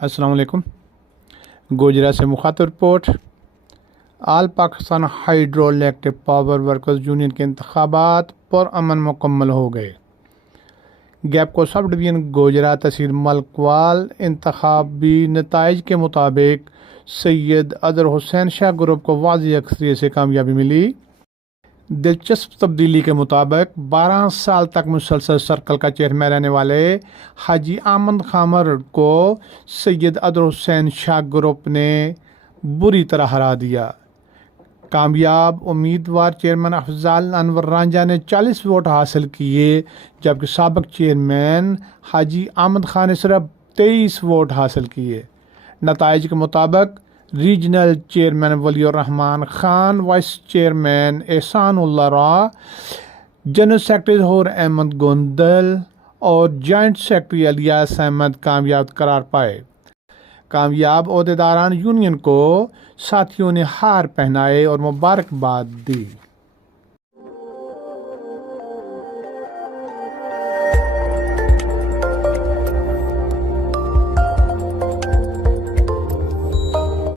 अस्सलाम वालेकुम। गोजरा से मुखातिब report. All Pakistan hydro electric power workers union के इंतखाबात पुरअमन मुकम्मल हो गए। गैपको सब डिवीज़न गोजरा तहसील मलकवाल इंतखाबी नताइज के मुताबिक सैयद अदर हुसैन शाह ग्रुप को वाज़ेह अक्सरियत से कामयाबी मिली। दिलचस्प तब्दीली के मुताबिक 12 साल तक मुसलसल सर्कल का चेयरमैन रहने वाले हाजी आमद खामर को सैयद अदर हुसैन शाह ग्रुप ने बुरी तरह हरा दिया। कामयाब उम्मीदवार चेयरमैन अफजाल अनवर रांझा ने 40 वोट हासिल किए, जबकि साबिक चेयरमैन हाजी आमद खान ने सिर्फ 23 वोट हासिल किए। नताइज के मुताबिक regional chairman Waliur Rehman Khan, vice chairman Ehsanullah रा, जनरल सेक्रेटरी ज़हूर अहमद गोंदल और जॉइंट सेक्रेटरी इलियास अहमद कामयाब करार पाए। कामयाब ओहदेदारान यूनियन को साथियों ने हार पहनाए और मुबारकबाद दी।